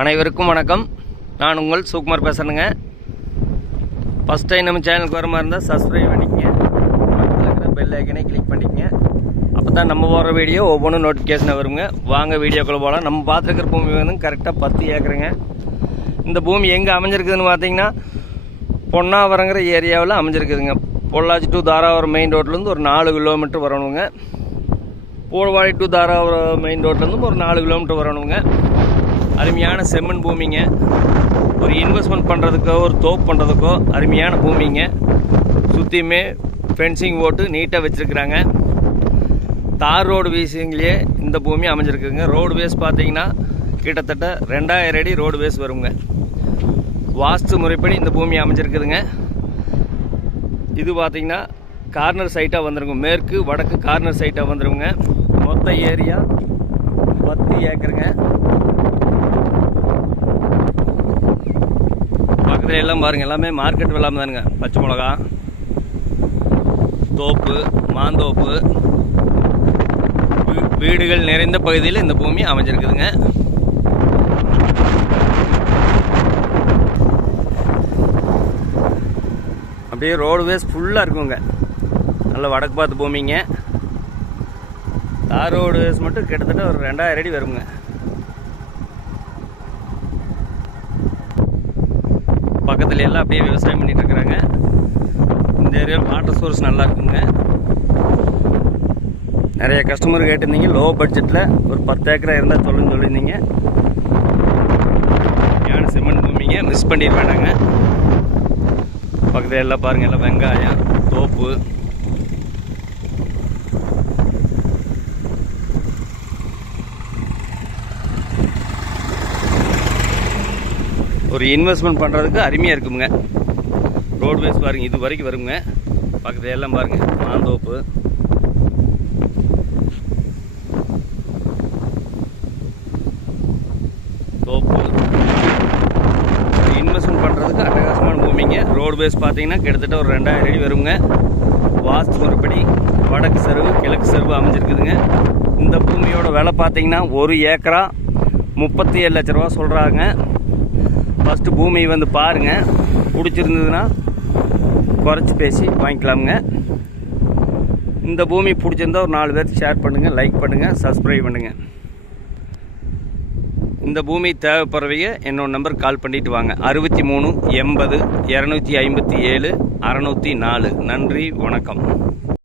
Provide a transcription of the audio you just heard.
அனைவருக்கும் வணக்கம். நான் உங்கள் சுகுமார் பேசுகிறேங்க ஃபஸ்ட் டைம் நம்ம சேனலுக்கு வர மாதிரி இருந்தால் சப்ஸ்கிரைப் பண்ணிக்கங்க. இருக்கிற பெல் ஐக்கனை கிளிக் பண்ணிக்கங்க. அப்போ தான் நம்ம போகிற வீடியோ ஒவ்வொன்றும் நோட்டிஃபிகேஷனாக வருங்க. வாங்க வீடியோக்குள்ளே போகலாம் நம்ம பார்த்துருக்கிற பூமி வந்து கரெக்டாக பத்து ஏக்கருங்க. இந்த பூமி எங்கே அமைஞ்சிருக்குதுன்னு பார்த்தீங்கன்னா பொன்னாவரங்கிற ஏரியாவில் அமைஞ்சிருக்குதுங்க. பொள்ளாச்சி டு தாராவரம் மெயின் ரோட்லேருந்து ஒரு நாலு கிலோமீட்டர் வரணுங்க. பூர்வாடி டு தாராவரம் மெயின் ரோட்லேருந்து ஒரு நாலு கிலோமீட்டர் வரணுங்க. அருமையான செம்மண் பூமிங்க. ஒரு இன்வெஸ்ட்மெண்ட் பண்ணுறதுக்கோ ஒரு தோப்பு பண்ணுறதுக்கோ அருமையான பூமிங்க. சுற்றியுமே ஃபென்சிங் போட்டு நீட்டாக வச்சுருக்குறாங்க. தார் ரோடு வீசிங்லேயே இந்த பூமி அமைஞ்சிருக்குங்க. ரோடு வேஸ் பார்த்தீங்கன்னா கிட்டத்தட்ட ரெண்டாயிரம் அடி ரோடு வேஸ் வருங்க. வாஸ்து முறைப்படி இந்த பூமி அமைஞ்சிருக்குதுங்க. இது பார்த்தீங்கன்னா கார்னர் சைட்டாக வந்துருங்க மேற்கு வடக்கு கார்னர் சைட்டாக வந்துருங்க. மொத்த ஏரியா பத்து ஏக்கருங்க. பக்கத்துல எல்லாம் பாருங்கள் எல்லாமே மார்க்கெட் வெள்ளாமல் தானுங்க. பச்சை மிளகா தோப்பு மாந்தோப்பு. வீடுகள் நிறைந்த பகுதியில் இந்த பூமி அமைஞ்சிருக்குதுங்க. அப்படியே ரோடுவேஸ் ஃபுல்லாக இருக்குங்க. நல்ல வடக்கு பார்த்து பூமிங்க. தார் ரோடுவேஸ் மட்டும் கிட்டத்தட்ட ஒரு ரெண்டாயிரம் அடி வருங்க. பக்கத்துல எல்லாம் அப்படியே விவசாயம் பண்ணிட்டு இருக்கிறாங்க. இந்த ஏரியாவில் வாட்டர் சோர்ஸ் நல்லா இருக்குங்க. நிறைய கஸ்டமர் கேட்டிருந்தீங்க லோ பட்ஜெட்டில் ஒரு பத்து ஏக்கரா இருந்தால் சொல்லுன்னு சொல்லியிருந்தீங்க. ஞான சிமெண்ட் பூமிங்க மிஸ் பண்ணிட வேண்டாங்க பக்கத்தில் எல்லாம் பாருங்கள் எல்லாம் வெங்காயம் தோப்பு. ஒரு இன்வெஸ்ட்மெண்ட் பண்ணுறதுக்கு அருமையாக இருக்குங்க. ரோட்வேஸ் பாருங்கள் பாருங்க இது வரைக்கும் வருங்க. பக்கத்தில் எல்லாம் பாருங்க மாந்தோப்பு. தோப்பு. இன்வெஸ்ட்மெண்ட் பண்ணுறதுக்கு அட்டகாசமான பூமிங்க. ரோட்வேஸ் பார்த்தீங்கன்னா கிட்டத்தட்ட ஒரு ரெண்டாயிரம் அடி வருங்க. வாஸ்து முறைப்படி வடக்கு செருவு கிழக்கு செருவு அமைஞ்சிருக்குதுங்க. இந்த பூமியோட விலை பார்த்தீங்கன்னா ஒரு ஏக்கரா முப்பத்தி ஏழு லட்ச ரூபா சொல்கிறாங்க ஃபஸ்ட்டு பூமி வந்து பாருங்கள் பிடிச்சிருந்ததுன்னா குறைச்சி பேசி வாங்கிக்கலாமுங்க. இந்த பூமி பிடிச்சிருந்தா ஒரு நாலு பேருக்கு ஷேர் பண்ணுங்கள் லைக் பண்ணுங்கள் சப்ஸ்கிரைப் பண்ணுங்கள் இந்த பூமி தேவைப்படுறவங்க என்னோட நம்பர் கால் பண்ணிட்டு வாங்க. அறுபத்தி மூணு எண்பது இரநூத்தி ஐம்பத்தி ஏழு அறநூற்றி நாலு. நன்றி வணக்கம்.